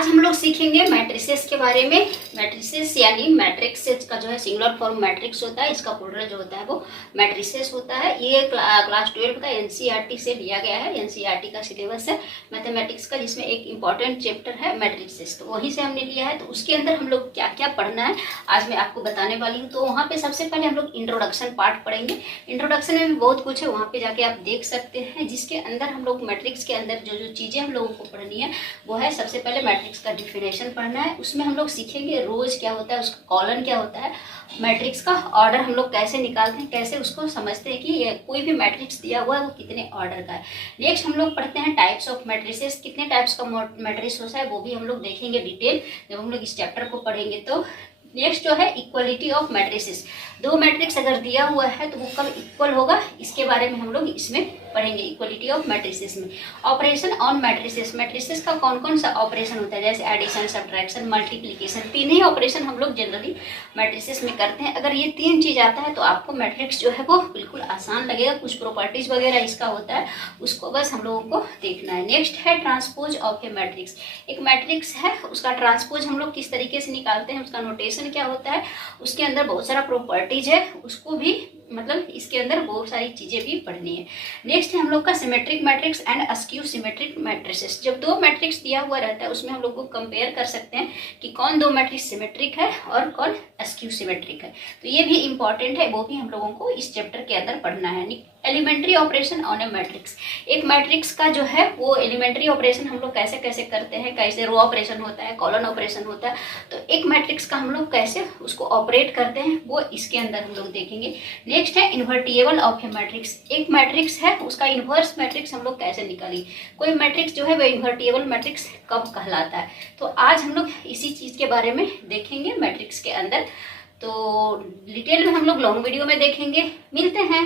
आज हम लोग सीखेंगे मैट्रिसेस के बारे में। मैट्रिसेस यानी मैट्रिक्स का जो है सिंगुलर फॉर्म मैट्रिक्स होता है, इसका प्लूरल जो होता है वो मैट्रिसेस होता है। ये क्लास 12 का एनसीईआरटी से लिया गया है। एनसीईआरटी का सिलेबस है मैथमेटिक्स का, जिसमें एक इंपॉर्टेंट चैप्टर है मैट्रिसेस, तो वहीं से हमने लिया है। तो उसके अंदर हम लोग क्या क्या पढ़ना है आज मैं आपको बताने वाली हूँ। तो वहाँ पे सबसे पहले हम लोग इंट्रोडक्शन पार्ट पढ़ेंगे। इंट्रोडक्शन में भी बहुत कुछ है, वहाँ पे जाके आप देख सकते हैं, जिसके अंदर हम लोग मैट्रिक्स के अंदर जो जो चीज़ें हम लोगों को पढ़नी है वो है सबसे पहले मैट्रिक्स का डिफिनेशन पढ़ना है। उसमें हम लोग सीखेंगे रोज क्या होता है, उसका कॉलन क्या होता है, मैट्रिक्स का ऑर्डर हम लोग कैसे निकालते हैं, कैसे उसको समझते हैं कि कोई भी मैट्रिक्स दिया हुआ है वो कितने ऑर्डर का है। नेक्स्ट हम लोग पढ़ते हैं टाइप्स ऑफ मैट्रिसेस, कितने टाइप्स का मैट्रिक्स होता है वो भी हम लोग देखेंगे डिटेल जब हम लोग इस चैप्टर को पढ़ेंगे। तो नेक्स्ट जो है इक्वलिटी ऑफ मैट्रिसेस, दो मैट्रिक्स अगर दिया हुआ है तो वो कब इक्वल होगा, इसके बारे में हम लोग इसमें पढ़ेंगे इक्वलिटी ऑफ मैट्रिसेस में। ऑपरेशन ऑन मैट्रिसेस, मैट्रिसेस का कौन कौन सा ऑपरेशन होता है, जैसे एडिशन, सब्ट्रैक्शन, मल्टीप्लिकेशन, तीन ही ऑपरेशन हम लोग जनरली मैट्रिसेस में करते हैं। अगर ये तीन चीज आता है तो आपको मैट्रिक्स जो है वो बिल्कुल आसान लगेगा। कुछ प्रॉपर्टीज वगैरह इसका होता है, उसको बस हम लोगों को देखना है। नेक्स्ट है ट्रांसपोज ऑफ ए मैट्रिक्स, एक मैट्रिक्स है उसका ट्रांसपोज हम लोग किस तरीके से निकालते हैं, उसका नोटेशन क्या होता है, उसके अंदर बहुत सारा प्रॉपर्टीज है, उसको भी मतलब इसके अंदर बहुत सारी चीजें भी पढ़नी है। नेक्स्ट है हम लोग का symmetric matrix and askew symmetric matrices. जब दो मैट्रिक्स दिया हुआ रहता है उसमें हम लोग को कंपेयर कर सकते हैं कि कौन दो मैट्रिक्स सिमेट्रिक है और कौन अस्क्यू सिमेट्रिक है। तो ये भी इंपॉर्टेंट है, वो भी हम लोगों को इस चैप्टर के अंदर पढ़ना है। Elementary operation on a matrix, एक मैट्रिक्स का जो है वो एलिमेंट्री ऑपरेशन हम लोग कैसे कैसे करते हैं, कैसे रो ऑपरेशन होता है, कॉलन ऑपरेशन होता है, तो एक मैट्रिक्स का हम लोग कैसे उसको ऑपरेट करते हैं वो इसके अंदर हम लोग देखेंगे। नेक्स्ट है इन्वर्टिबल ऑफ ए मैट्रिक्स, एक मैट्रिक्स है उसका इन्वर्स मैट्रिक्स हम लोग कैसे निकालें, कोई मैट्रिक्स जो है वो इन्वर्टिबल मैट्रिक्स कब कहलाता है। तो आज हम लोग इसी चीज के बारे में देखेंगे मैट्रिक्स के अंदर। तो डिटेल में हम लोग लॉन्ग वीडियो में देखेंगे। मिलते हैं।